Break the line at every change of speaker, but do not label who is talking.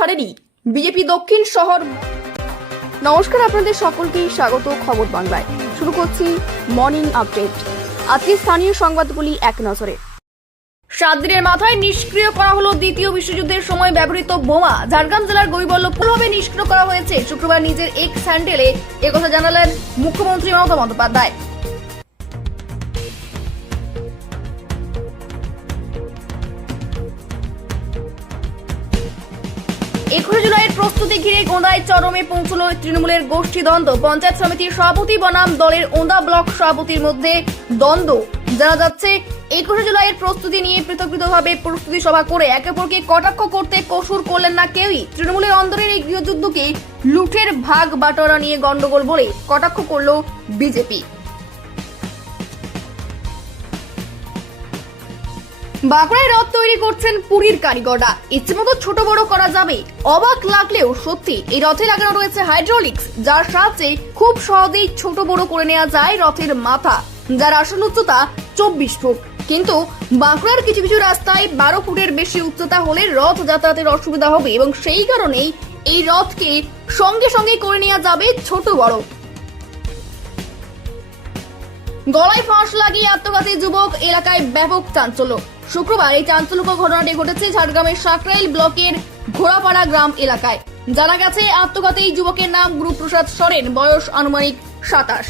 ছাড়েনি বিজেপি দক্ষিণ শহর। নমস্কার আপনাদের সকলকেই স্বাগত খবর বাংলায়। শুরু করছি মর্নিং আপডেট আজকে স্থানীয় সংবাদগুলি এক নজরে। সাত দিনের মাথায় নিষ্ক্রিয় করা হলো দ্বিতীয় বিশ্বযুদ্ধের সময় ব্যবহৃত বোমা। ঝাড়গ্রাম জেলার গৈবল্লভপুরভাবে নিষ্ক্রিয় করা হয়েছে। শুক্রবার নিজের এক স্যান্ডেলে একথা জানালেন মুখ্যমন্ত্রী মমতা বন্দ্যোপাধ্যায়। একুশে জুলাইয়ের প্রস্তুতি ঘিরে গোঁদায় চরমে পৌঁছল তৃণমূলের গোষ্ঠী দ্বন্দ্ব। পঞ্চায়েত সমিতির সভাপতি বনাম দলের ওন্দা ব্লক সভাপতির মধ্যে দ্বন্দ্ব জানা যাচ্ছে। একুশে জুলাইয়ের প্রস্তুতি নিয়ে পৃথক পৃথকভাবে প্রস্তুতি সভা করে একে অপরকে কটাক্ষ করতে কসুর করলেন না কেউই। তৃণমূলের অন্দরের এই গৃহযুদ্ধকে লুঠের ভাগ বাটোয়ারা নিয়ে গন্ডগোল বলে কটাক্ষ করল বিজেপি। বাঁকুড়ায় রথ তৈরি করছেন পুরীর কারিগররা। ইচ্ছে মতো ছোট বড় করা যাবে। অবাক লাগলেও সত্যি, এই রথে লাগানো রয়েছে হাইড্রোলিক্স যার সাহায্যে খুব সহজেই ছোট বড় করে নেওয়া যায় রথের মাথা, যার আসল উচ্চতা চব্বিশ ফুট। কিন্তু বাঁকুড়ার কিছু কিছু রাস্তায় বারো ফুটের বেশি উচ্চতা হলে রথ যাতায়াতের অসুবিধা হবে এবং সেই কারণেই এই রথকে সঙ্গে সঙ্গে করে নেওয়া যাবে ছোট বড়। গলায় ফাঁস লাগিয়ে আত্মঘাতী যুবক এলাকায় ব্যাপক চাঞ্চল্য। শুক্রবার এই চাঞ্চল্যকর ঘটনাটি ঘটেছে ঝাড়গ্রামের সাকরাইল ব্লকের ঘোড়াপাড়া গ্রাম এলাকায়। জানা গেছে, আত্মঘাতী যুবকের নাম গুরুপ্রসাদ সরেন, বয়স আনুমানিক সাতাশ।